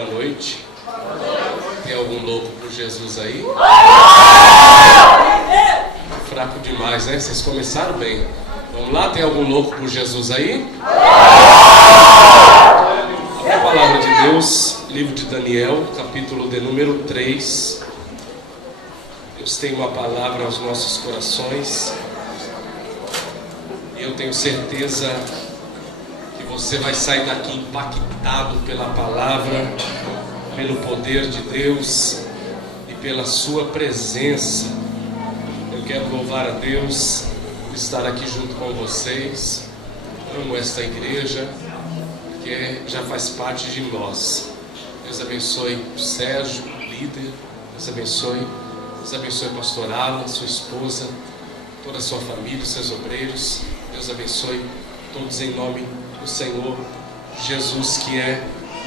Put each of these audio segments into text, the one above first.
boa noite. Tem algum louco por Jesus aí? Fraco demais, né? Vocês começaram bem. Vamos lá, tem algum louco por Jesus aí? Abra a palavra de Deus, livro de Daniel, capítulo de número 3. Deus tem uma palavra aos nossos corações. E eu tenho certeza que você vai sair daqui impactado pela palavra, pelo poder de Deus e pela sua presença. Eu quero louvar a Deus por estar aqui junto com vocês. Amo esta igreja, que já faz parte de nós. Deus abençoe o Sérgio, o líder. Deus abençoe o pastor Alan, sua esposa, toda a sua família, os seus obreiros. Deus abençoe todos em nome do Senhor Jesus, que é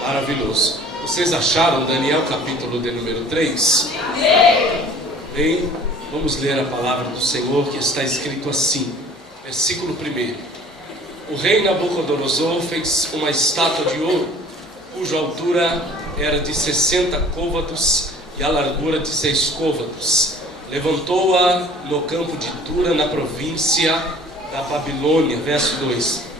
maravilhoso. Vocês acharam Daniel capítulo de número 3? Bem, vamos ler a palavra do Senhor, que está escrito assim, versículo 1. O rei Nabucodonosor fez uma estátua de ouro, cuja altura era de 60 côvados e a largura de 6 côvados. Levantou-a no campo de Dura, na província da Babilônia. Verso 2.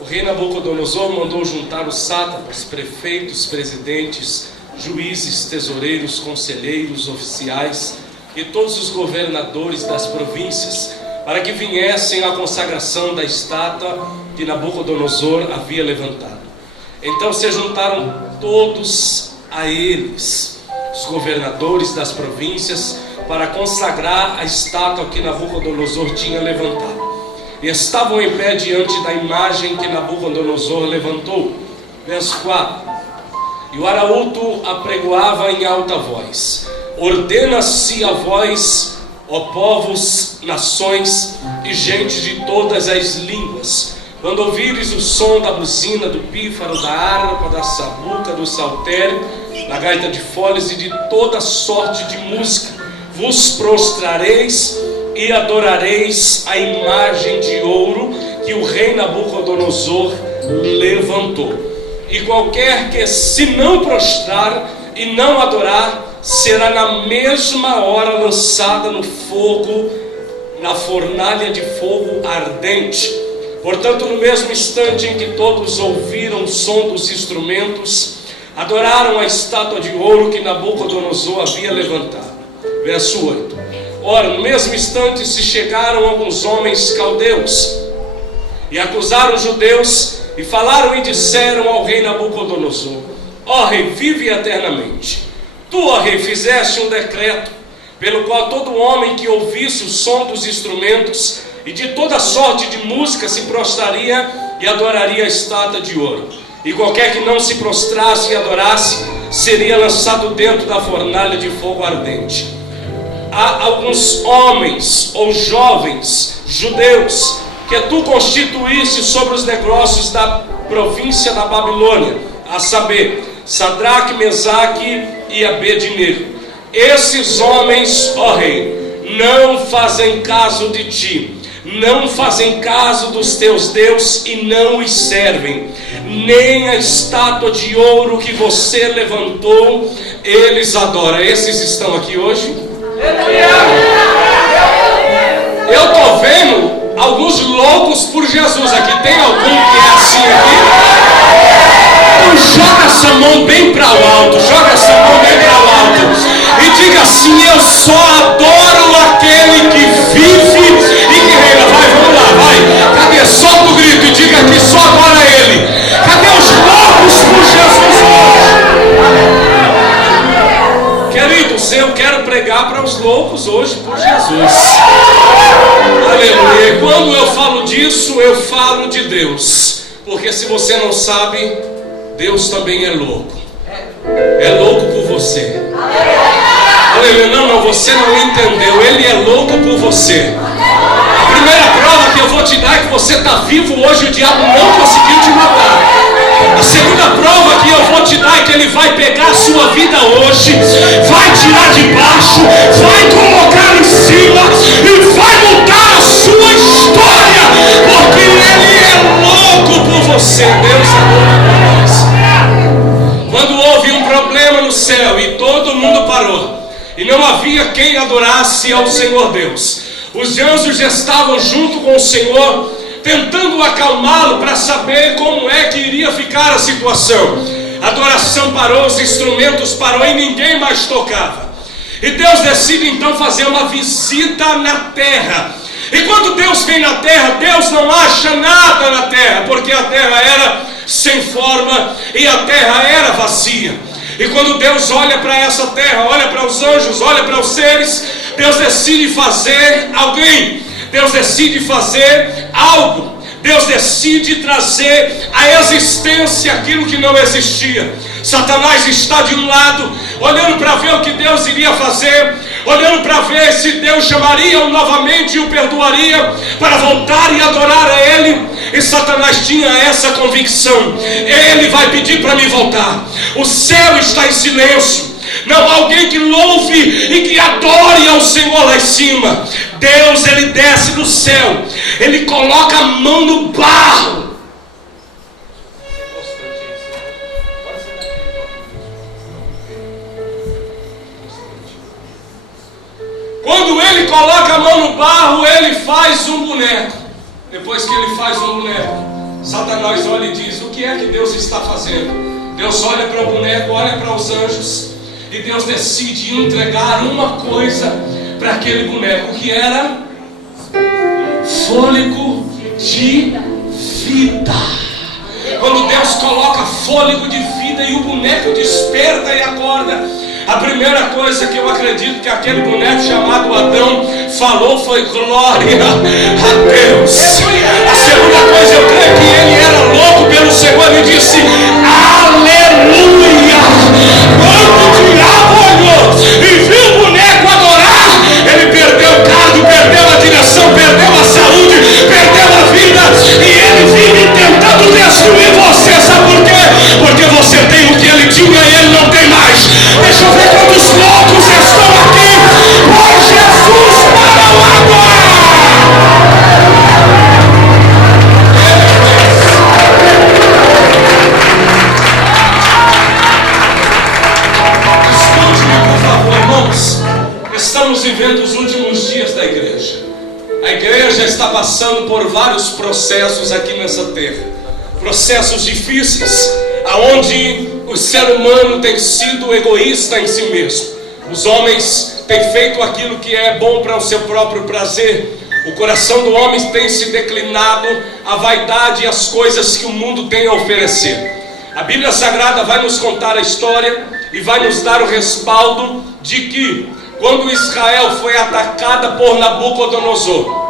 O rei Nabucodonosor mandou juntar os sátrapas, prefeitos, presidentes, juízes, tesoureiros, conselheiros, oficiais e todos os governadores das províncias, para que viessem à consagração da estátua que Nabucodonosor havia levantado. Então se juntaram todos a eles, os governadores das províncias, para consagrar a estátua que Nabucodonosor tinha levantado. E estavam em pé diante da imagem que Nabucodonosor levantou. Verso 4. E o arauto apregoava em alta voz: ordena-se a vós, ó povos, nações e gente de todas as línguas, quando ouvires o som da buzina, do pífaro, da harpa, da sabuca, do saltério, da gaita de foles e de toda sorte de música, vos prostrareis e adorareis a imagem de ouro que o rei Nabucodonosor levantou. E qualquer que se não prostrar e não adorar, será na mesma hora lançada no fogo, na fornalha de fogo ardente. Portanto, no mesmo instante em que todos ouviram o som dos instrumentos, adoraram a estátua de ouro que Nabucodonosor havia levantado. Verso 8. Ora, no mesmo instante se chegaram alguns homens caldeus e acusaram os judeus e falaram e disseram ao rei Nabucodonosor: ó rei, vive eternamente. Tu, ó rei, fizeste um decreto pelo qual todo homem que ouvisse o som dos instrumentos e de toda sorte de música se prostraria e adoraria a estátua de ouro. E qualquer que não se prostrasse e adorasse seria lançado dentro da fornalha de fogo ardente. Há alguns homens ou jovens judeus que tu constituíste sobre os negócios da província da Babilônia, a saber, Sadraque, Mesaque e Abednego. Esses homens, ó rei, não fazem caso de ti, não fazem caso dos teus deuses e não os servem, nem a estátua de ouro que você levantou eles adoram. Esses estão aqui hoje? Eu estou vendo alguns loucos por Jesus aqui. Tem algum que é assim aqui? Então joga essa mão bem para o alto, joga essa mão bem para o alto e diga assim: eu só adoro aquele que vive e que reina. Vai, vamos lá, vai. Cadê? Solta o grito e diga que só adora ele. Cadê os loucos por Jesus hoje? Queridos, eu quero pregar para os loucos hoje por Jesus. Aleluia. E quando eu falo disso, eu falo de Deus. Porque se você não sabe, Deus também é louco. É louco por você. Aleluia. Não, você não entendeu. Ele é louco por você. A primeira prova que eu vou te dar é que você está vivo hoje. O diabo não conseguiu te matar. A segunda prova que eu vou te dar é que ele vai pegar a sua vida hoje, vai tirar de baixo, vai colocar em cima e vai mudar a sua história, porque ele é louco por você. Deus é louco. céu e todo mundo parou. E não havia quem adorasse ao Senhor Deus. Os anjos estavam junto com o Senhor, tentando acalmá-lo para saber como é que iria ficar a situação. A adoração parou, os instrumentos parou e ninguém mais tocava. E Deus decide então fazer uma visita na terra. E quando Deus vem na terra, Deus não acha nada na terra, porque a terra era sem forma e a terra era vazia. E quando Deus olha para essa terra, olha para os anjos, olha para os seres, Deus decide fazer alguém. Deus decide fazer algo. Deus decide trazer à existência aquilo que não existia. Satanás está de um lado, olhando para ver o que Deus iria fazer, olhando para ver se Deus chamaria-o novamente e o perdoaria para voltar e adorar a Ele. E Satanás tinha essa convicção: Ele vai pedir para me voltar. O céu está em silêncio. Não há alguém que louve e que adore ao Senhor lá em cima. Deus, Ele desce do céu, Ele coloca a mão no barro. Quando Ele coloca a mão no barro, Ele faz um boneco. Depois que Ele faz um boneco, Satanás olha e diz: o que é que Deus está fazendo? Deus olha para o boneco, olha para os anjos, e Deus decide entregar uma coisa para aquele boneco, que era fôlego de vida. Quando Deus coloca fôlego de vida e o boneco desperta e acorda, a primeira coisa que eu acredito que aquele boneco chamado Adão falou foi: glória a Deus. A segunda coisa, eu creio que ele era louco pelo Senhor e disse: aleluia. Quando o diabo olhou e viu o boneco adorar, ele perdeu o cargo, perdeu a direção, perdeu a saúde, perdeu a vida, e ele vive tentando destruir você. Sabe por quê? Porque você tem o que ele tinha e ele não tem mais. Deixa eu ver quantos loucos estão aqui por Jesus para o adorar. Escute-me, por favor, irmãos. Estamos vivendo os últimos dias da igreja. A igreja está passando por vários processos aqui nessa terra. Processos difíceis, aonde o ser humano tem sido egoísta em si mesmo. Os homens têm feito aquilo que é bom para o seu próprio prazer. O coração do homem tem se declinado à vaidade e às coisas que o mundo tem a oferecer. A Bíblia Sagrada vai nos contar a história e vai nos dar o respaldo de que, quando Israel foi atacada por Nabucodonosor,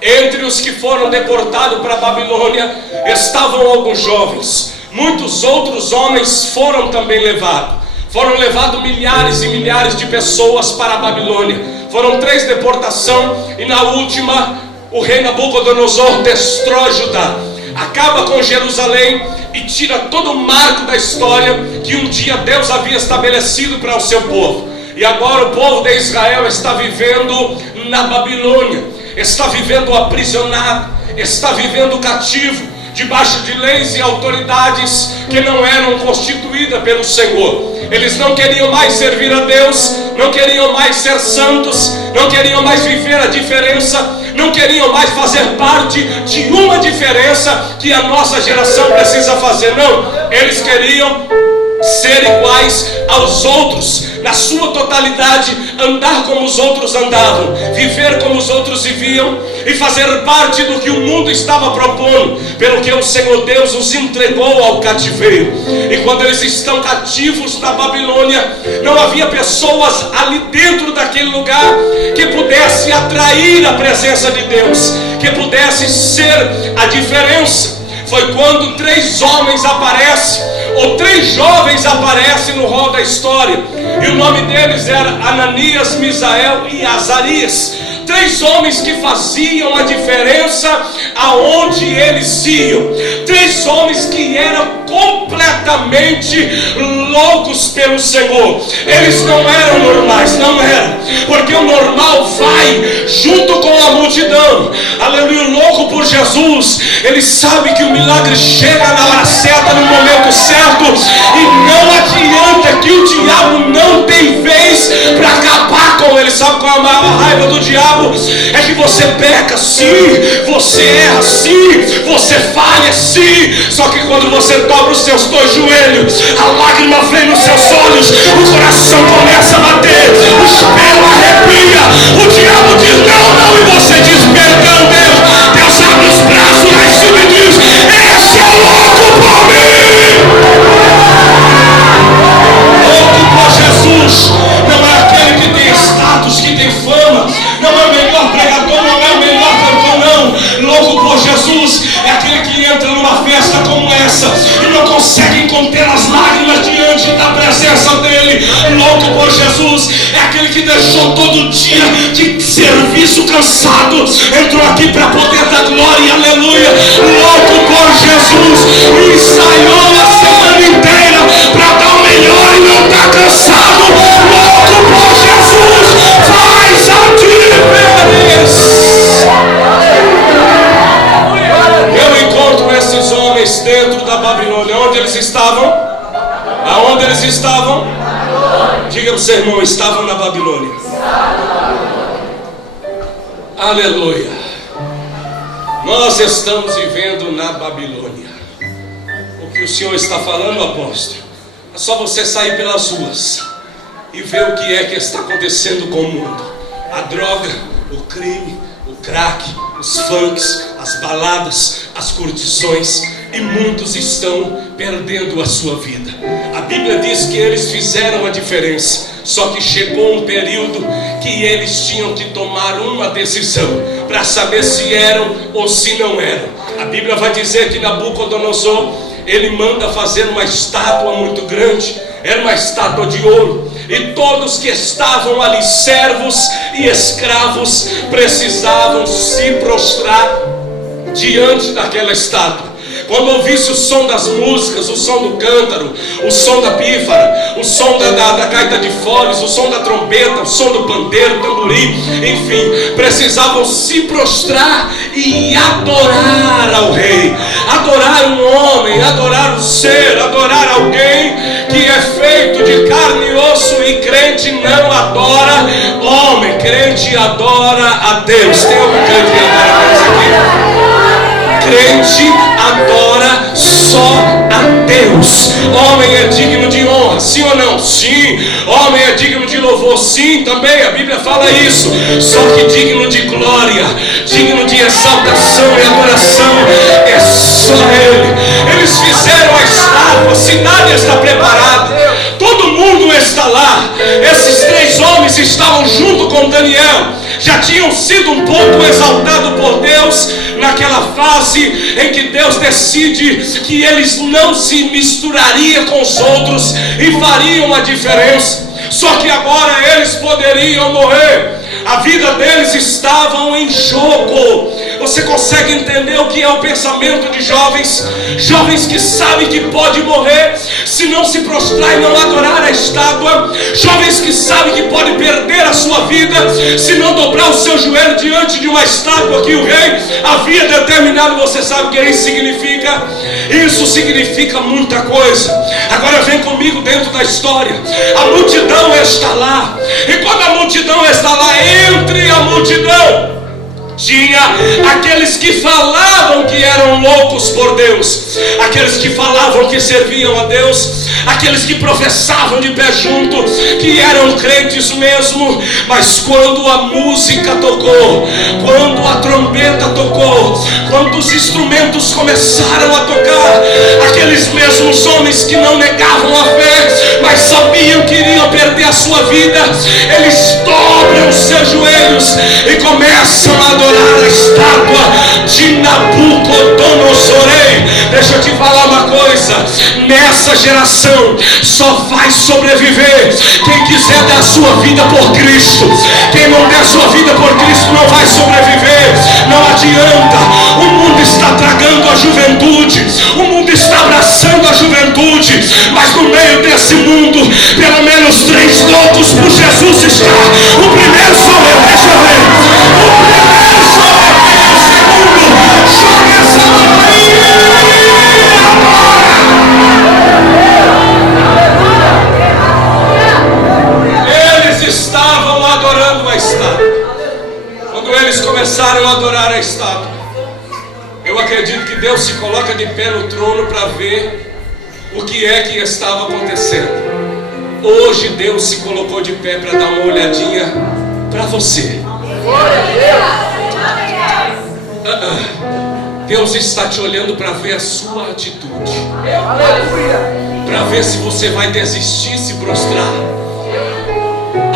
entre os que foram deportados para a Babilônia estavam alguns jovens. Muitos outros homens foram também levados. Foram levados milhares e milhares de pessoas para a Babilônia. Foram 3 deportações e na última o rei Nabucodonosor destrói Judá, acaba com Jerusalém e tira todo o marco da história que um dia Deus havia estabelecido para o seu povo. E agora o povo de Israel está vivendo na Babilônia, está vivendo aprisionado, está vivendo cativo, debaixo de leis e autoridades que não eram constituídas pelo Senhor. Eles não queriam mais servir a Deus, não queriam mais ser santos, não queriam mais viver a diferença, não queriam mais fazer parte de uma diferença que a nossa geração precisa fazer. Não, eles queriam ser iguais aos outros, na sua totalidade, andar como os outros andavam, viver como os outros viviam e fazer parte do que o mundo estava propondo, pelo que o Senhor Deus os entregou ao cativeiro. E quando eles estão cativos na Babilônia, não havia pessoas ali dentro daquele lugar que pudesse atrair a presença de Deus, que pudesse ser a diferença. Foi quando 3 homens aparecem, ou 3 jovens aparecem no rol da história, e o nome deles era Ananias, Misael e Azarias. 3 homens que faziam a diferença aonde eles iam. 3 homens que eram completamente loucos pelo Senhor. Eles não eram normais, não eram, porque o normal vai junto com a multidão. Aleluia, louco por Jesus, ele sabe que o milagre chega na hora certa, no momento certo, e não adianta que que o diabo não tem vez para acabar com ele. Sabe qual é a maior raiva do diabo? É que você peca sim, você erra sim, você falha sim. Só que quando você dobra os seus dois joelhos, a lágrima vem nos seus olhos, o coração começa a bater, o espelho arrepia, o diabo diz não, não, e você diz perdão, Deus. Deus abre os braços lá em cima e diz: esse é louco por mim. Louco por Jesus não é aquele que tem status, que tem fama, não é o melhor pregador, não é o melhor cantor, não. Louco por Jesus é aquele que entra numa festa como essa e não consegue conter as lágrimas diante da presença dele. Louco por Jesus é aquele que deixou todo dia de serviço cansado, entrou aqui para poder dar glória, aleluia. Louco por Jesus, ensaiou a semana inteira para dar o melhor e não está cansado. Louco por Jesus, faz a diferença. Eu encontro esses homens dentro da Babilônia. Onde eles estavam? Aonde eles estavam? Diga para o seu irmão: estavam na Babilônia. Aleluia. Nós estamos vivendo na Babilônia. O que o Senhor está falando, apóstolo, é só você sair pelas ruas e ver o que é que está acontecendo com o mundo. A droga, o crime, o crack, os funks, as baladas, as curtições, e muitos estão perdendo a sua vida. A Bíblia diz que eles fizeram a diferença, só que chegou um período que eles tinham que tomar uma decisão para saber se eram ou se não eram. A Bíblia vai dizer que Nabucodonosor, ele manda fazer uma estátua muito grande, era uma estátua de ouro, e todos que estavam ali, servos e escravos, precisavam se prostrar diante daquela estátua. Quando ouvisse o som das músicas, o som do cântaro, o som da pífara, o som da gaita de foles, o som da trombeta, o som do pandeiro, tamborim, enfim, precisavam se prostrar e adorar ao rei, adorar um homem, adorar um ser, adorar alguém que é feito de carne e osso. E crente não adora homem, crente adora a Deus. Tem algum crente que adora a Deus aqui? Crente adora só a Deus. Homem é digno de honra, sim ou não? Sim. Homem é digno de louvor, sim, também, a Bíblia fala isso. Só que digno de glória, digno de exaltação e adoração é só Ele. Eles fizeram a estátua, a cidade está preparada, todo mundo está lá. Esses três homens estavam junto com Daniel, já tinham sido um pouco exaltados por Deus naquela fase em que Deus decide que eles não se misturariam com os outros e fariam a diferença. Só que agora eles poderiam morrer, a vida deles estava em jogo. Você consegue entender o que é o pensamento de jovens? Jovens que sabem que pode morrer se não se prostrar e não adorar a estátua. Jovens que sabem que pode perder a sua vida se não dobrar o seu joelho diante de uma estátua que o rei havia determinado. Você sabe o que isso significa? Isso significa muita coisa. Agora vem comigo dentro da história. A multidão está lá, e quando a multidão está lá, entre a multidão tinha aqueles que falavam que eram loucos por Deus, aqueles que falavam que serviam a Deus, aqueles que professavam de pé junto que eram crentes mesmo. Mas quando a música tocou, quando a trombeta tocou, quando os instrumentos começaram a tocar, aqueles mesmos homens que não negavam a fé, mas sabiam que iriam perder a sua vida, eles dobram os seus joelhos e começam a adorar a estátua de Nabucodonosor. Deixa eu te falar uma coisa: nessa geração só vai sobreviver quem quiser dar sua vida por Cristo. Quem não der sua vida por Cristo não vai sobreviver. Não adianta. O mundo está tragando a juventude, o mundo está abraçando a juventude, mas no meio desse mundo pelo menos 3 loucos por Jesus está. O primeiro sou eu. Deixa eu ver. O primeiro sou eu. O segundo, joga essa mão aí. trono para ver o que é que estava acontecendo. Hoje Deus se colocou de pé para dar uma olhadinha para você. Deus está te olhando para ver a sua atitude, para ver se você vai desistir, se prostrar.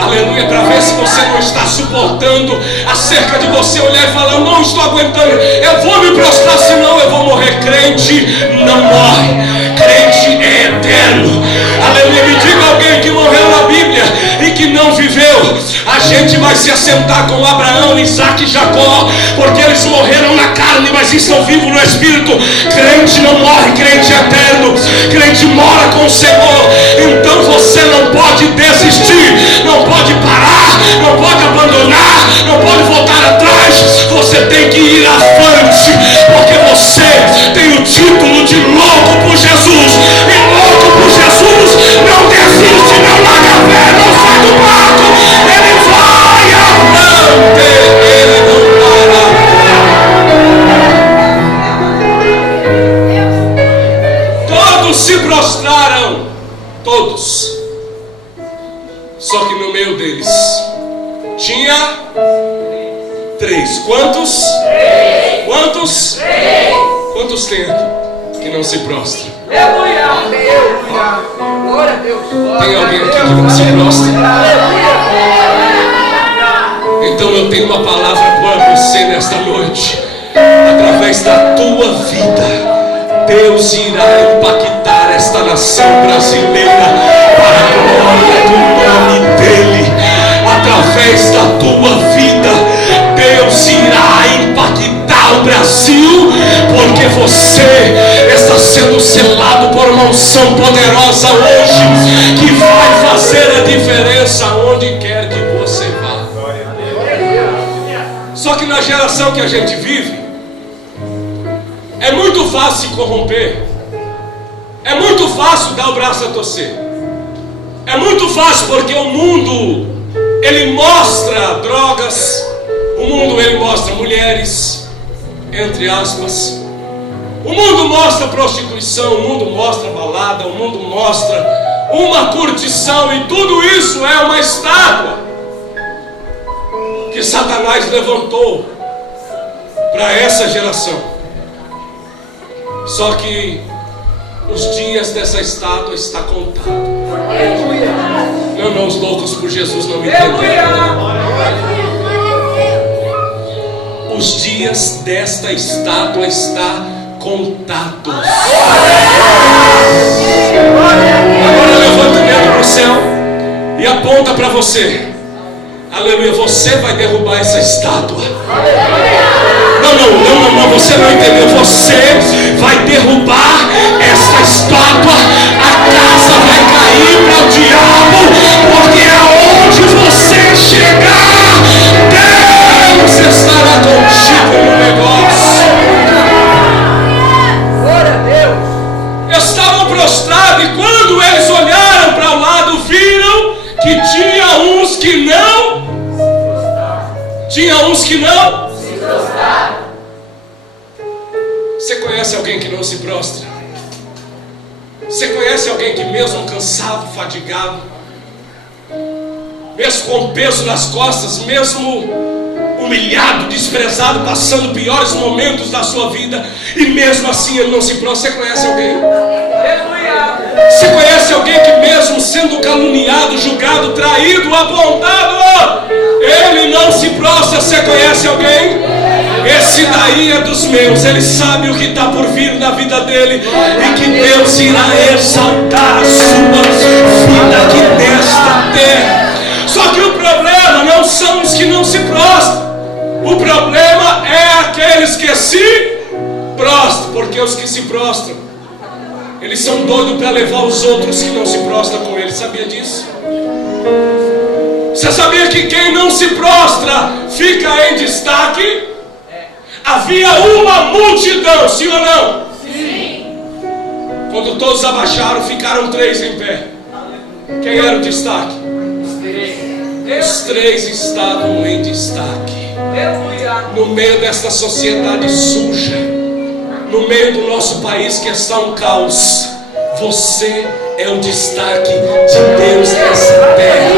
Aleluia, para ver se você não está suportando acerca de você olhar e falar: não estou aguentando, eu vou me prostrar, senão eu vou morrer. Crente não morre, crente é eterno. Aleluia, me diga alguém que morreu na Bíblia e que não viveu. A gente vai se assentar com Abraão, Isaac e Jacó, porque eles morreram na carne, mas estão vivos no Espírito. Crente não morre, crente é eterno, crente mora com o Senhor. Então você não pode desistir, não pode parar, não pode abandonar, não pode voltar atrás. Você tem que ir à frente, porque você tem o título de louco por Jesus. E louco por Jesus não desiste, não larga a fé, não sai do barco. Ele vai à frente, ele não para. Todos se prostraram, todos. Só que no meio deles tinha 3. Quantos? 3. Quantos? 3. Quantos tem aqui que não se prostra? Glória a Deus. Tem alguém aqui que não se prostra? Então eu tenho uma palavra para você nesta noite. Através da tua vida, Deus irá impactar esta nação brasileira para a glória do nome dele. Através da tua vida, Deus irá impactar o Brasil, porque você está sendo selado por uma unção poderosa hoje, que vai fazer a diferença onde quer que você vá. Só que na geração que a gente vive, é muito fácil se corromper, é muito fácil dar o braço a torcer, é muito fácil, porque o mundo ele mostra drogas, o mundo ele mostra mulheres, entre aspas, o mundo mostra prostituição, o mundo mostra balada, o mundo mostra uma curtição, e tudo isso é uma estátua que Satanás levantou para essa geração. Só que os dias dessa estátua estão contados. Não, os loucos por Jesus não me entenderam. Os dias desta estátua estão contados. Agora levanta o dedo para o céu e aponta para você. Aleluia, você vai derrubar essa estátua. Não, você não entendeu. Você vai derrubar essa estátua. A casa vai cair para o diabo, porque aonde você chegar, Deus estará contigo no negócio. Glória a Deus. Estavam prostrados, e quando eles olharam para o lado, viram que tinha uns que não. Você conhece alguém que não se prostra? Você conhece alguém que mesmo cansado, fadigado, mesmo com peso nas costas, mesmo humilhado, desprezado, passando piores momentos da sua vida, e mesmo assim ele não se prostra? Você conhece alguém? Você conhece alguém que mesmo sendo caluniado, julgado, traído, apontado, ele não se prostra? Você conhece alguém? Esse daí é dos meus. Ele sabe o que está por vir na vida dele, e que Deus irá exaltar a sua vida aqui nesta terra. Só que o problema não são os que não se prostram. O problema é aqueles que se prostram, porque os que se prostram, eles são doidos para levar os outros que não se prostram com eles. Sabia disso? Você sabia que quem não se prostra fica em destaque? Havia uma multidão, sim ou não? Sim. Quando todos abaixaram, ficaram 3 em pé. Quem era o destaque? Os 3 estavam em destaque. No meio desta sociedade suja, no meio do nosso país que está um caos, você é o destaque de Deus nessa terra.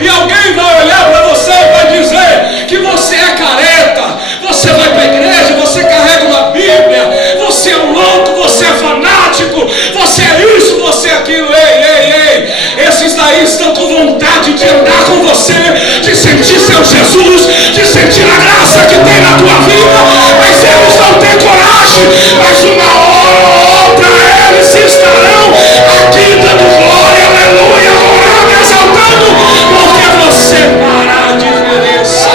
E alguém vai olhar para você e vai dizer que você é careta, você vai para a igreja, você carrega uma Bíblia, você é um louco, você é fanático, você é isso, você é aquilo. Ei, esses daí estão com vontade de andar com você, de sentir seu Jesus, de sentir a graça que tem na tua vida, mas eles não têm coragem. Mas uma hora ou outra eles estarão aqui dando glória, aleluia, orando, exaltando, porque você fará a diferença.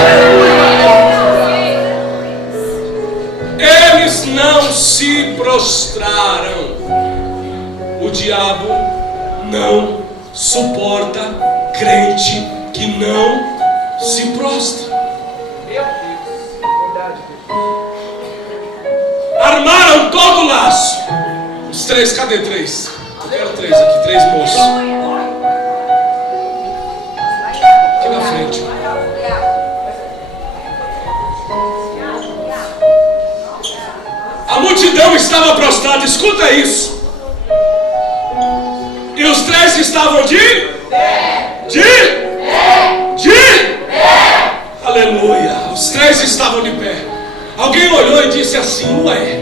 Eles não se prostraram. O diabo não suporta crente que não se prostra. Armaram todo o laço. Os três, cadê três? Eu quero três aqui, três moços. Aqui na frente. A multidão estava prostrada, escuta isso. E os três estavam aleluia. Os três estavam de pé. Alguém olhou e disse assim: ué,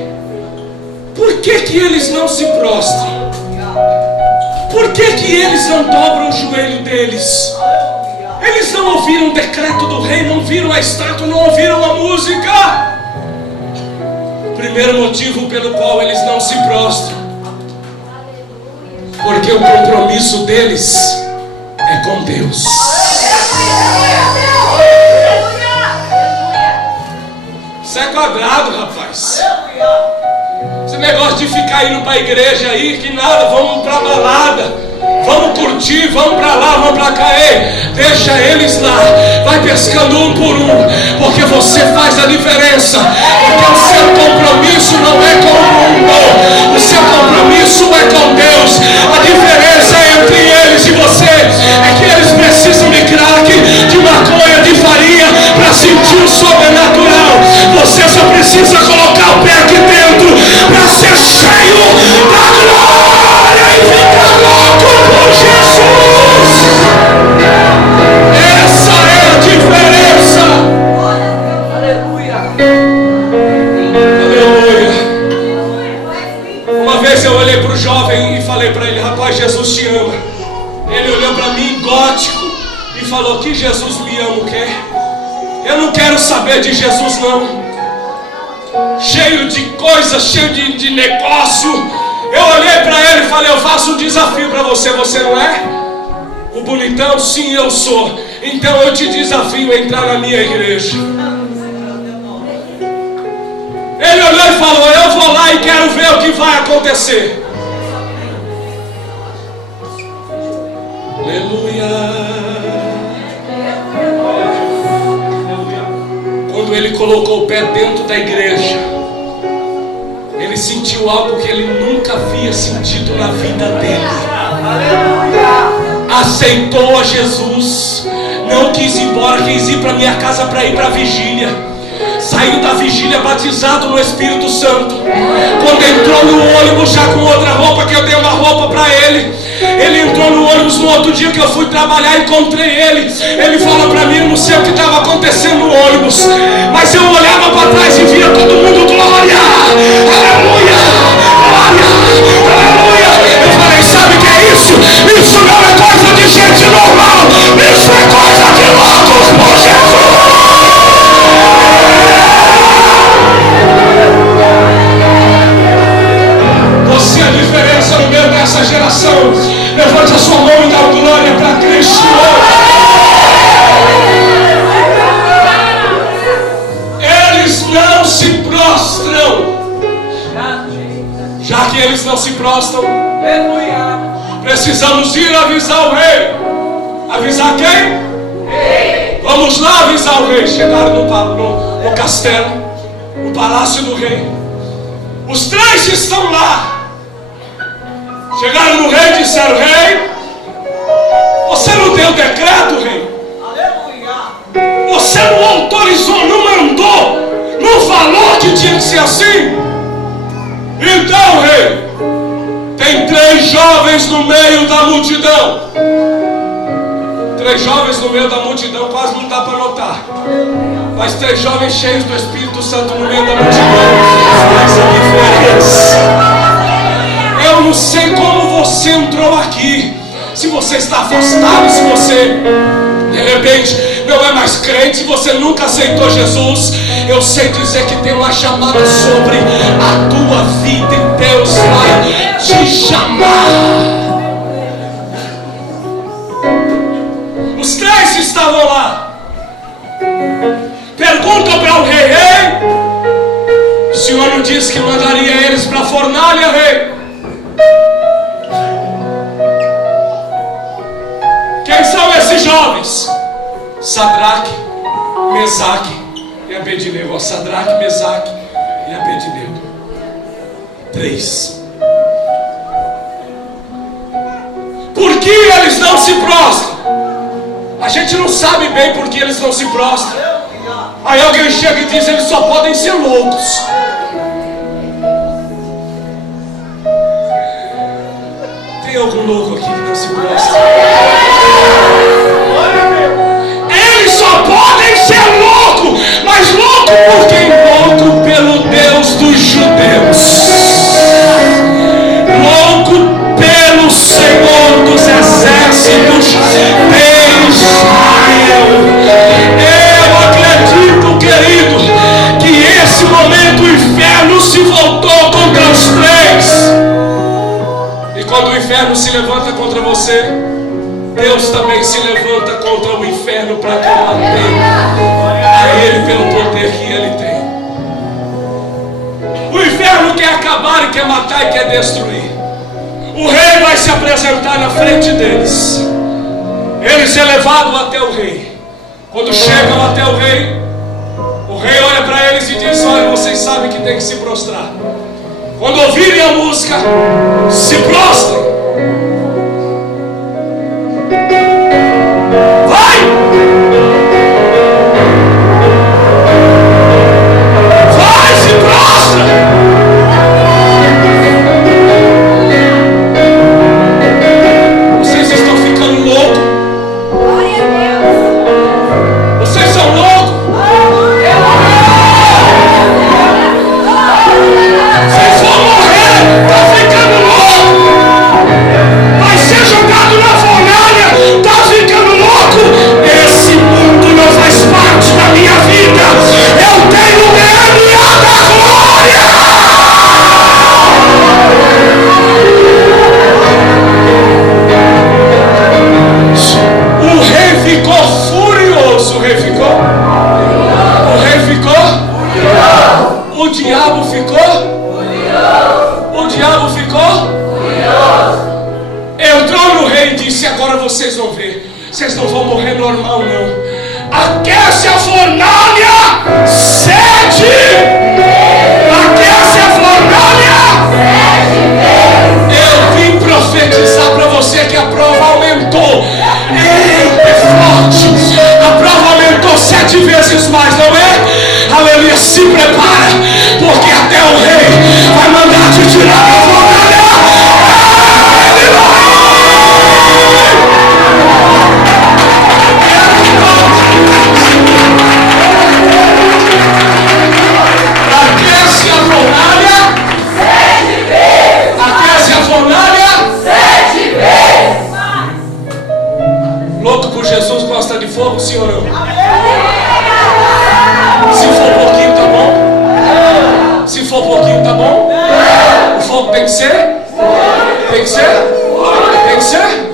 por que eles não se prostram? Por que eles não dobram o joelho deles? Eles não ouviram o decreto do rei, não viram a estátua, não ouviram a música. O primeiro motivo pelo qual eles não se prostram, porque o compromisso deles é com Deus. Isso é quadrado, rapaz. Esse negócio de ficar indo para a igreja aí, que nada, vamos para balada, vamos curtir, vamos para lá, vamos para cá. Ei, deixa eles lá, vai pescando um por um, porque você faz a diferença. Porque o seu compromisso não é com o mundo, o seu compromisso é com Deus. A diferença entre eles e você é que eles precisam de crack, de maconha, de farinha para sentir o sobrenatural. Você só precisa colocar o pé aqui dentro para ser cheio da glória e ficar louco por Jesus. Essa é a diferença. Aleluia. Aleluia. Uma vez eu olhei para o jovem e falei para ele: rapaz, Jesus te ama. Ele olhou para mim, gótico, e falou: que Jesus me ama o quê? Eu não quero saber de Jesus não. Cheio de coisa, cheio de negócio. Eu olhei para ele e falei: eu faço um desafio para você. Você não é o bonitão? Sim, eu sou. Então eu te desafio a entrar na minha igreja. Ele olhou e falou: eu vou lá e quero ver o que vai acontecer. Aleluia. Quando ele colocou o pé dentro da igreja, ele sentiu algo que ele nunca havia sentido na vida dele. Aceitou a Jesus, não quis ir embora, quis ir para minha casa para ir para a vigília. Saiu da vigília batizado no Espírito Santo. Quando entrou no ônibus já com outra roupa, que eu dei uma roupa para ele, ele entrou no ônibus no outro dia que eu fui trabalhar, encontrei ele. Ele fala para mim: eu não sei o que estava acontecendo no ônibus, mas eu olhava para trás e via todo mundo glória, aleluia, glória, aleluia. Eu falei: sabe o que é isso? Isso não é coisa de gente normal, isso é coisa de loucos por Jesus. Você é a diferença no meio dessa geração. Levante a sua mão e dá glória para Cristo. Eles não se prostram. Já que eles não se prostram, precisamos ir avisar o rei. Avisar quem? Vamos lá avisar o rei. Chegaram no castelo, no palácio do rei. Os três estão lá. Chegaram no rei e disseram: rei, você não deu decreto, rei? Você não autorizou, não mandou falou que tinha que ser assim? Então, rei, tem 3 jovens no meio da multidão. 3 jovens no meio da multidão, quase não dá para notar. Mas 3 jovens cheios do Espírito Santo no meio da multidão faz a diferença. Eu não sei como você entrou aqui. Se você está afastado, se você de repente não é mais crente, se você nunca aceitou Jesus, eu sei dizer que tem uma chamada sobre a tua vida e Deus vai te chamar. Os 3 estavam lá. Perguntam para o rei: rei, o senhor não disse que mandaria eles para a fornalha, rei? Quem são esses jovens? Sadraque, Mesaque e Abednego. Sadraque, Mesaque e Abednego. 3. Por que eles não se prostram? A gente não sabe bem por que eles não se prostram. Aí alguém chega e diz: eles só podem ser loucos. Tem algum louco aqui que não se prostra? Eles só podem ser loucos. Mas louco por quem? Louco pelo Deus dos judeus. Louco pelo Senhor dos exércitos de Israel. Eu acredito, querido, que esse momento o inferno se voltou contra os 3. E quando o inferno se levanta contra você, Deus também se levanta contra o inferno para combater a ele pelo poder que ele tem. O inferno quer acabar e quer matar e quer destruir. O rei vai se apresentar na frente deles. Eles é levado até o rei. Quando chegam até o rei olha para eles e diz: olha, vocês sabem que tem que se prostrar. Quando ouvirem a música, se prostrem. Vai! Vai, se prostra! Vocês estão ficando loucos. Vocês são loucos. Vocês vão morrer. Tá ficando louco. Vai ser jogado na fornalha. Tá ficando louco. Esse mundo não faz parte da minha vida. Eu tenho o DNA da glória. O rei ficou furioso. O rei ficou? O rei ficou? Furioso. O diabo ficou? Furioso. O diabo ficou? Furioso. Entrou no rei e disse: agora vocês vão ver. Vocês não vão morrer normal, não. Aquece a fornalha 7 vezes. Aquece a fornalha 7 vezes. Eu vim profetizar para você que a prova aumentou. É forte. A prova aumentou 7 vezes mais, não é? Aleluia, se prepara, porque até o rei vai mandar te tirar da fornalha. Aquece a fornalha 7 vezes. Aquece a fornalha 7 vezes. Louco por Jesus gosta de fogo, sim ou não? Se for pouquinho, tá bom? Se for pouquinho, tá bom? O fogo tem que ser? Tem que ser? Tem que ser?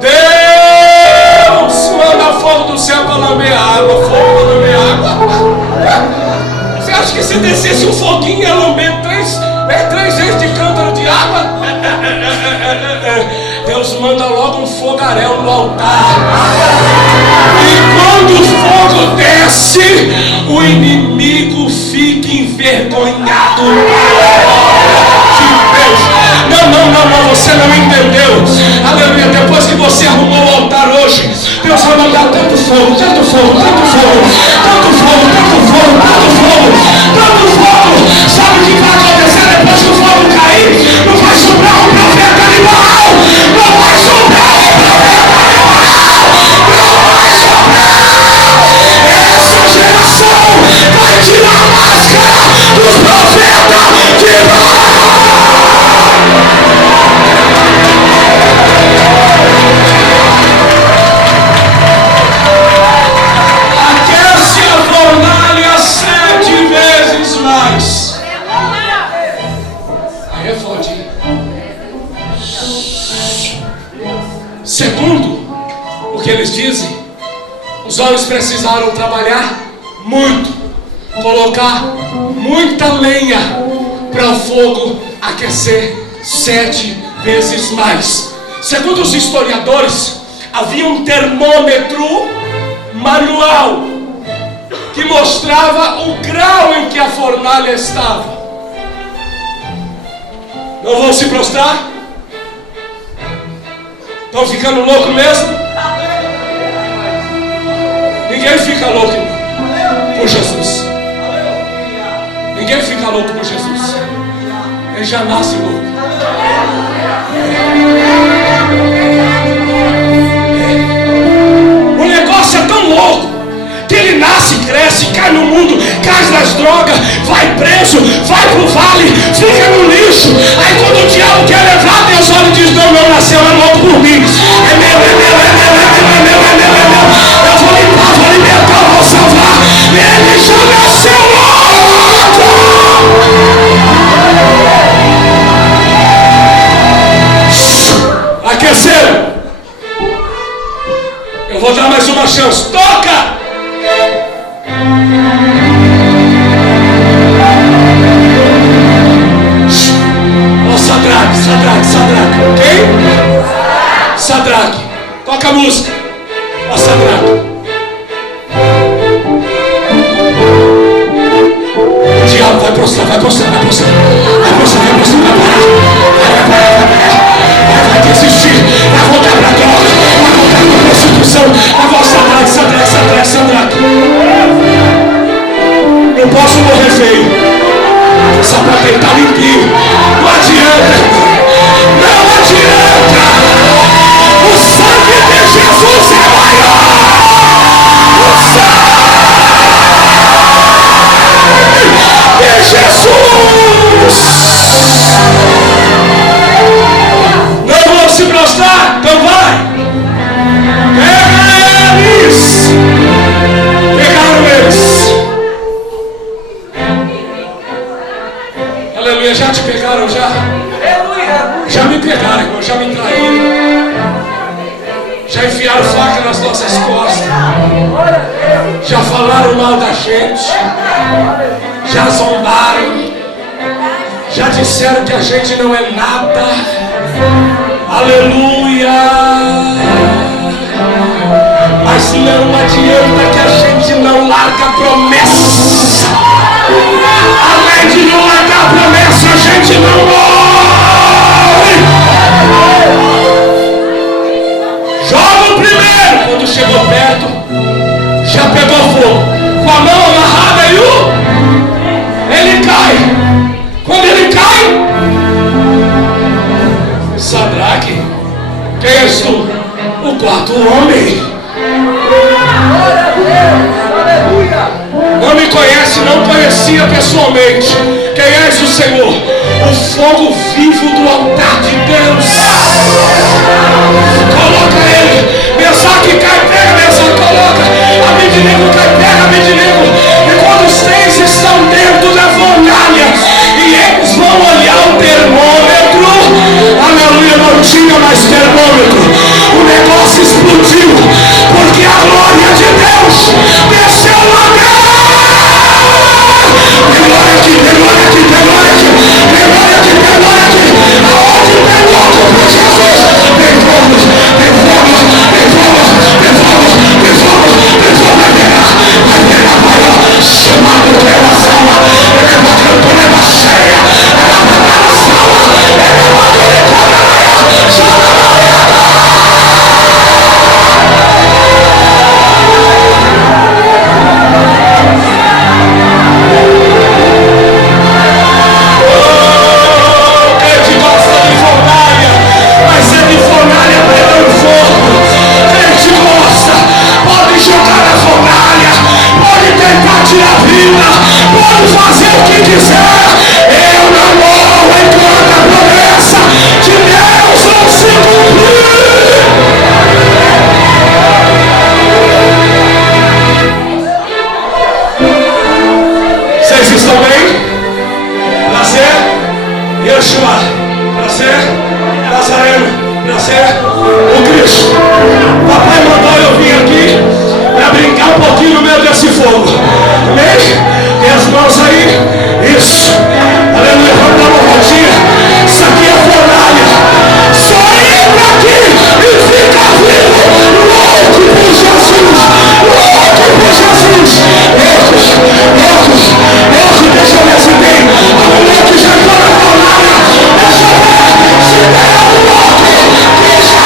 Deus manda fogo do céu para lamber a água. Fogo para lamber a água. Você acha que se descesse um foguinho ia lamber 3 vezes de cântaro de água? Deus manda logo um fogaréu no altar. E quando o fogo desce, o inimigo fica envergonhado. Não, você não entendeu. Aleluia, depois que você arrumou o altar hoje, Deus vai mandar tanto fogo, tanto fogo, tanto fogo, tanto fogo, tanto fogo, tanto fogo. Aí é forte. Segundo o que eles dizem, os homens precisaram trabalhar muito, colocar muita lenha para o fogo aquecer 7 vezes mais. Segundo os historiadores, havia um termômetro manual que mostrava o grau em que a fornalha estava. Não vão se prostrar? Estão ficando loucos mesmo? Ninguém fica louco por Jesus. Ninguém fica louco por Jesus. Ele já nasce louco. O negócio é tão louco que ele nasce, cresce, cai no mundo, cai nas drogas, vai preso, vai pro vale, fica no lixo. Aí quando o diabo quer levar, Deus olha e diz: não, não nasceu, é louco por mim. É meu, é meu, é meu, é meu, é meu, é meu, é meu. Eu vou limpar, vou libertar, vou salvar. Ele já nasceu louco. Aqueceram. Eu vou dar mais uma chance. Toca! Ó, Sadraque. Quem? Sadraque. Toca a música. Ó, Sadraque. O diabo vai prostrar. Vai desistir. Vai voltar pra droga. Vai voltar pra prostituição. Vai voltar, Sadraque. Eu posso morrer feio. Essa porta está limpinho. Não adianta. O sangue de Jesus é maior. O sangue de Jesus. Não vou se prostrar? Então vai. Pegaram eles. Aleluia, já te pegaram já? Já me pegaram, irmão, já me traíram. Já enfiaram faca nas nossas costas. Já falaram mal da gente. Já zombaram. Já disseram que a gente não é nada. Aleluia. Mas não adianta, que a gente não larga a promessa. Além de não largar a promessa, a gente não morre. Joga o primeiro. Quando chegou perto, já pegou fogo. Com a mão amarrada e ele cai. Quando ele cai, Sadraque, quem és tu? O quarto homem. Não me conhece, não conhecia pessoalmente. Quem és o Senhor? O fogo vivo do altar de Deus. Coloca ele. Mesaque cai, pega, Mesaque, coloca. Abednego cai, pega, Abednego. E quando os 3 estão dentro da fornalha e eles vão olhar o termômetro, aleluia, não tinha mais termômetro. O negócio explodiu, porque a glória de Deus desceu lá dentro. Tem glória aqui. Aonde tem louco por Jesus, tem fogo, vai pegar, vai chamado pela sala, levantando leva cheia, levantando a sala, Yeshua, prazer. Nazareno, prazer. O Cristo. Papai mandou eu vir aqui para brincar um pouquinho no meio desse fogo. Amém? Tem as mãos aí. Isso. Aleluia. Vamos dar uma voltinha. Isso aqui é fornalha. Só entra aqui e fica vivo. Louco por Jesus. Louco por Jesus. Loucos. Deixa eu ver se tem. A mulher que já está na fornalha. Deixa eu ver se tem um louco que já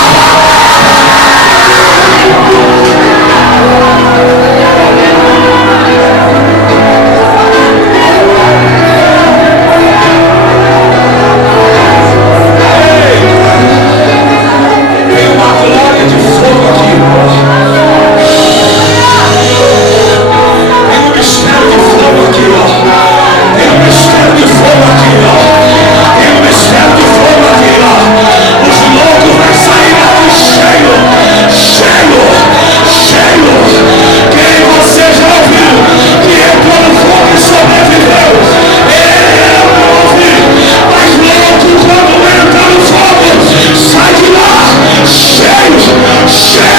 tem uma glória de fogo aqui. Tem um mistério de fogo aqui, ó. Tem um mistério de fogo aqui, ó. Tem um mistério de fogo aqui, ó. Os loucos vão sair aqui cheio. Quem você já ouviu que entrou no fogo e sobreviveu? Eu não ouvi. Mas louco, quando entra no fogo, sai de lá cheio.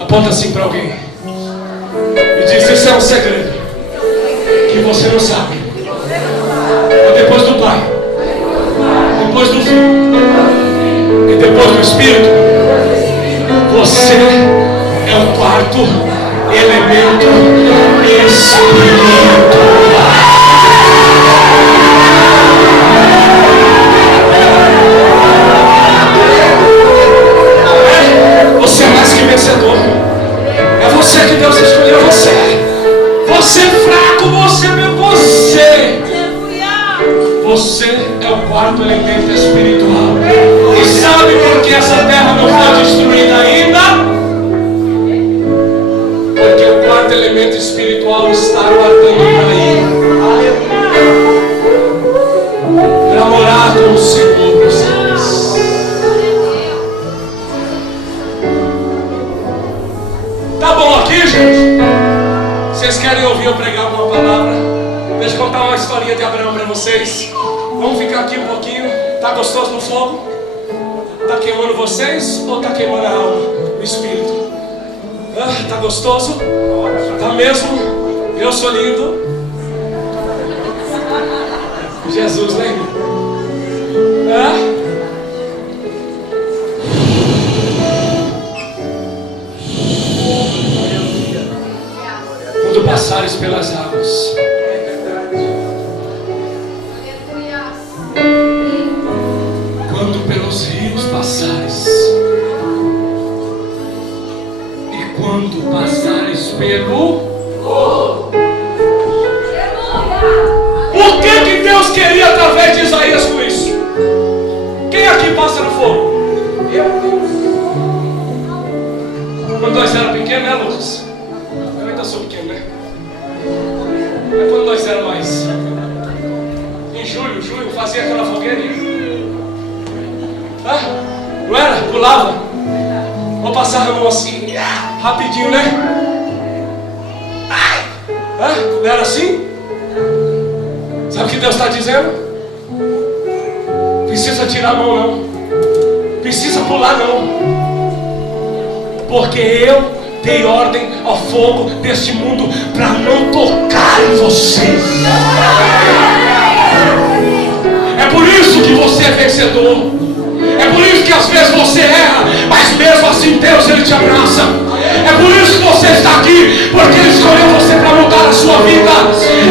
Aponta assim para alguém e diz: isso é um segredo que você não sabe. Depois do Pai, depois do Filho e depois do Espírito, você é o quarto elemento espiritual. Você é mais que vencedor. É você que Deus escolheu, você. elemento espiritual está guardando para ir. Para morar com o Senhor, meus irmãos. Tá bom aqui, gente? Vocês querem ouvir eu pregar uma palavra? Deixa eu contar uma historinha de Abraão para vocês. Vamos ficar aqui um pouquinho. Tá gostoso no fogo? Tá queimando vocês ou tá queimando a alma, o espírito? Tá gostoso? Tá mesmo? Eu sou lindo. Jesus, né? Quando passares pelas águas, quando pelos rios passares, e quando passares pelo fogo. O que Deus queria através de Isaías com isso? Quem aqui passa no fogo? Eu. Quando nós éramos pequenos, né, Lucas? Eu ainda sou pequeno, né? É quando nós éramos mais. Em julho, fazia aquela fogueirinha. Não era? Pulava. Ou passava a mão assim, rapidinho, né? Não era assim? Sabe o que Deus está dizendo? Precisa tirar a mão não. Precisa pular não. Porque eu dei ordem ao fogo deste mundo para não tocar em você. É por isso que você é vencedor. É por isso que às vezes você erra, mas mesmo assim Deus Ele te abraça. É por isso que você está aqui, porque Ele escolheu você para mudar a sua vida.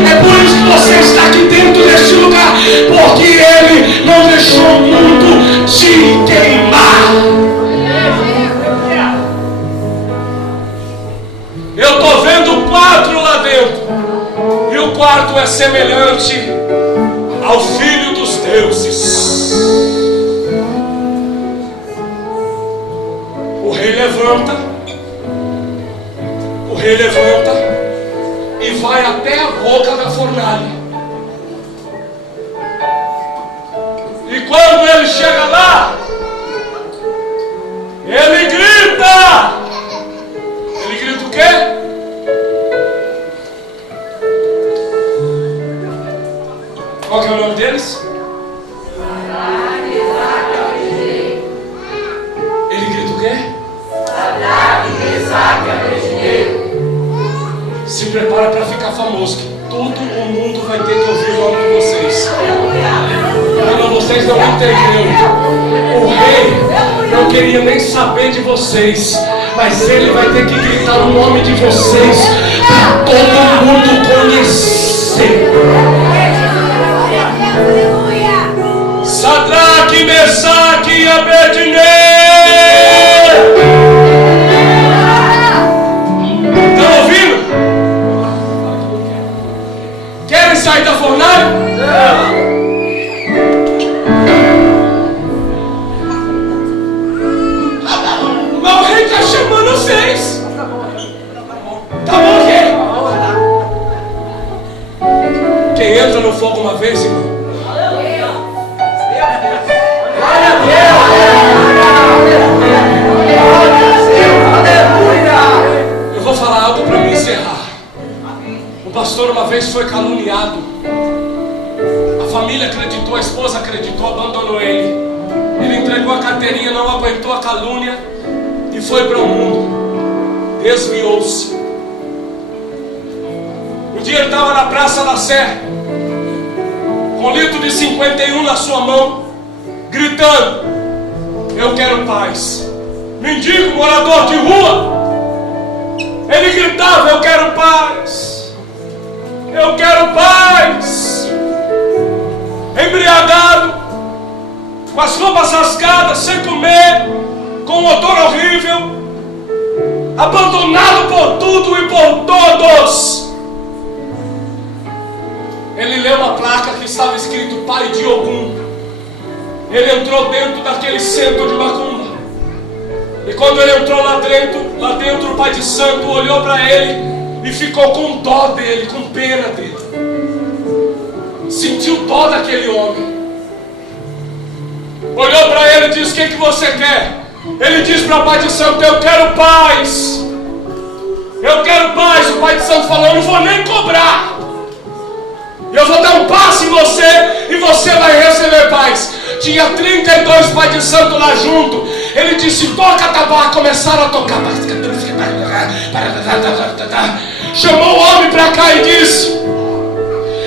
É por isso que você está aqui dentro deste lugar, porque Ele não deixou o mundo te queimar. Eu estou vendo 4 lá dentro, e o quarto é semelhante ao Filho dos Deuses. O rei levanta e vai até a boca da fornalha. E quando ele chega lá, ele grita. Ele grita o quê? Qual que é o nome deles? Ele grita o quê? Se prepara para ficar famoso, que todo o mundo vai ter que ouvir o nome de vocês. Não, vocês não entenderam. O rei não queria nem saber de vocês, mas ele vai ter que gritar o nome de vocês para todo mundo conhecer. Sadraque, Mesaque e Abednego. Sair da fornalha? Mas o rei está chamando vocês. Tá bom, rei? Quem entra no fogo uma vez, irmão? Eu vou falar algo para me encerrar. O pastor uma vez foi caluniado. A família acreditou, a esposa acreditou, abandonou ele. Ele entregou a carteirinha, não aguentou a calúnia e foi para o mundo. Desviou-se. Um dia ele estava na Praça da Sé, com um litro de 51 na sua mão, gritando: eu quero paz. Mendigo, morador de rua. Ele gritava: eu quero paz. Eu quero paz. Embriagado, com as roupas rasgadas, sem comer, com um odor horrível, abandonado por tudo e por todos. Ele leu uma placa que estava escrito Pai de Ogum. Ele entrou dentro daquele centro de macumba. E quando ele entrou lá dentro o Pai de Santo olhou para ele e ficou com dó dele, com pena dele. Sentiu dó daquele homem. Olhou para ele e disse: o que você quer? Ele disse para o pai de santo: eu quero paz. Eu quero paz. O pai de santo falou: eu não vou nem cobrar. Eu vou dar um passe em você e você vai receber paz. Tinha 32 pais de santo lá junto. Ele disse: toca tabaco. Começaram a tocar. Chamou o homem para cá e disse: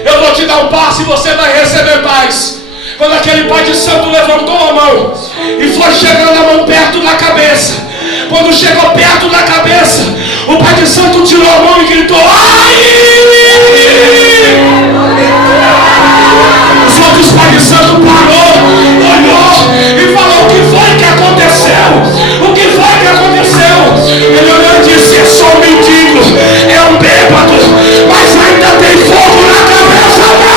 eu vou te dar um passe e você vai receber paz. Quando aquele pai de santo levantou a mão e foi chegando a mão perto da cabeça, quando chegou perto da cabeça, o pai de santo tirou a mão e gritou: ai! Os outros pais de santo parou, olhou e falou: o que foi que aconteceu? O que foi que aconteceu? Ele olhou e disse: é só um mendigo, é um bêbado, mas ainda tem fogo na cabeça dele.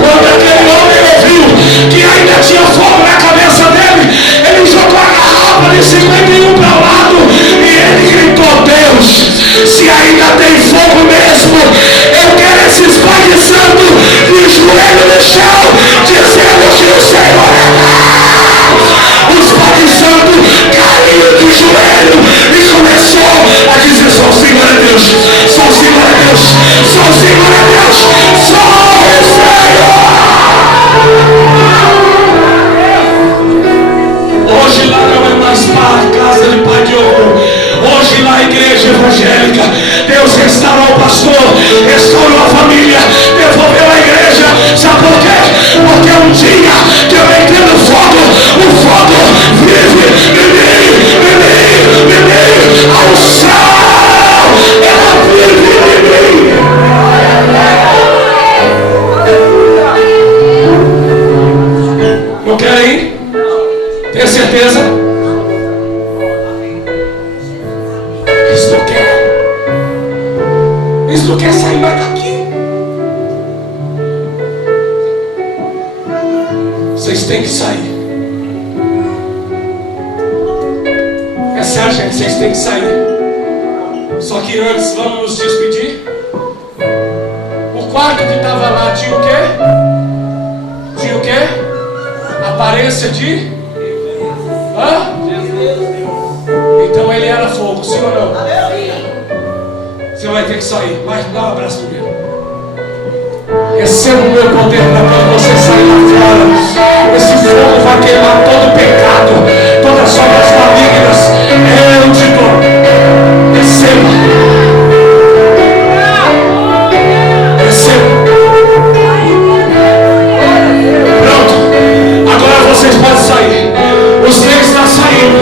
Quando aquele homem ouviu que ainda tinha fogo na cabeça dele, ele jogou a garrafa de 51 para o lado e ele gritou: Deus, se ainda tem fogo mesmo, eu quero esses pais de santo de joelho no chão, dizendo que o Senhor é bom. Os pais de santo caíram de joelho e começou a dizer: só o Senhor é Deus, só o Senhor é Deus, só o Senhor é Deus, só o Senhor. Hoje lá não é mais casa de pai de ouro. Hoje lá a igreja evangélica, Deus restaurou o pastor, restaurou a família, devolveu a igreja. Sabe por quê? Porque um dia que eu entrei no fogo, o fogo vive em mim, ao céu, ela vive em mim. Não quer ir? Tem certeza? Eles não querem sair mais daqui. Vocês têm que sair. É sério, gente, vocês têm que sair. Só que antes, vamos nos despedir. O quarto que estava lá tinha o quê? Tinha o quê? Aparência de... hã? Então ele era fogo, sim ou não? Você vai ter que sair. Vai, dá um abraço primeiro. Receba o meu poder para quando você sair lá fora. Esse fogo vai queimar todo o pecado, todas as obras malignas. Eu te dou. Receba. Receba. Pronto. Agora vocês podem sair. Os três estão saindo.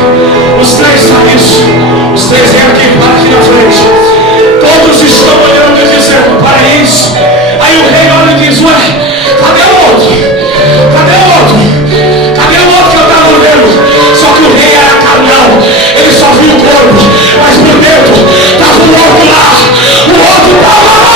Os três saíram. Os três vêm aqui, para aqui na frente. Todos estão olhando e dizendo: para isso. Aí o rei olha e diz: ué, cadê o outro? Cadê o outro? Cadê o outro que eu estava vendo? Só que o rei era carnal, ele só viu o corpo, mas por dentro estava o outro lá. O outro estava lá.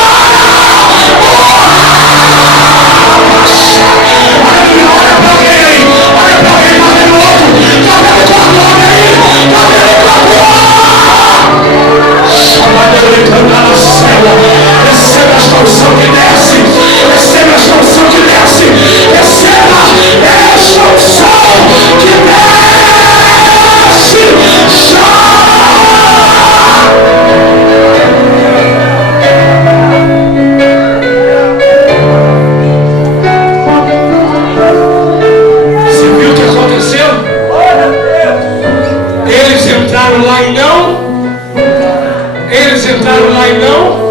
Olha para alguém aí, olha para alguém, cadê o outro? Cadê o quarto homem aí? Cadê o quarto homem? Receba a expansão que desce. Receba a expansão que desce. Receba a expansão que desce. Você viu o que aconteceu? Eles entraram lá e não. Eles entraram lá e não.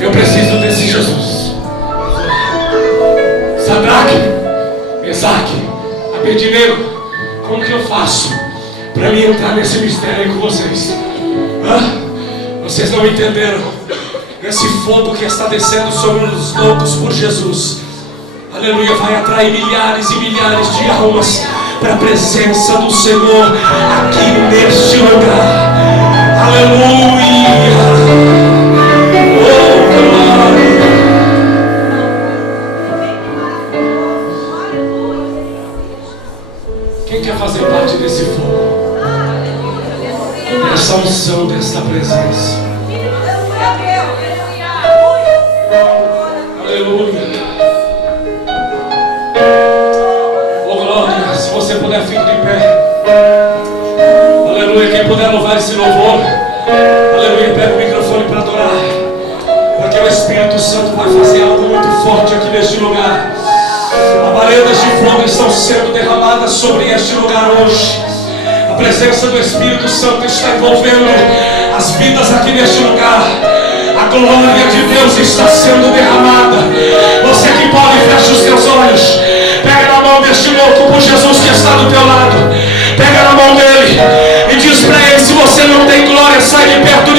Eu preciso desse Jesus. Sadraque, Mesaque, Abednego, como que eu faço para mim entrar nesse mistério aí com vocês? Vocês não entenderam. Esse fogo que está descendo sobre os loucos por Jesus, aleluia, vai atrair milhares e milhares de almas para a presença do Senhor aqui neste lugar. Aleluia. Oh, glória. Quem quer fazer parte desse fogo? Dessa unção, dessa presença. Aleluia. Oh glória, se você puder, fique de pé. Aleluia, quem puder louvar esse louvor. Aleluia, pega o microfone para adorar. Porque o Espírito Santo vai fazer algo muito forte aqui neste lugar. Labaredas de fogo estão sendo derramadas sobre este lugar hoje. A presença do Espírito Santo está envolvendo as vidas aqui neste lugar. A glória de Deus está sendo derramada. Você que pode, fecha os seus olhos. Pega na mão deste louco por Jesus que está do teu lado. Pega na mão dele e diz para ele: se você não tem glória, sai de perto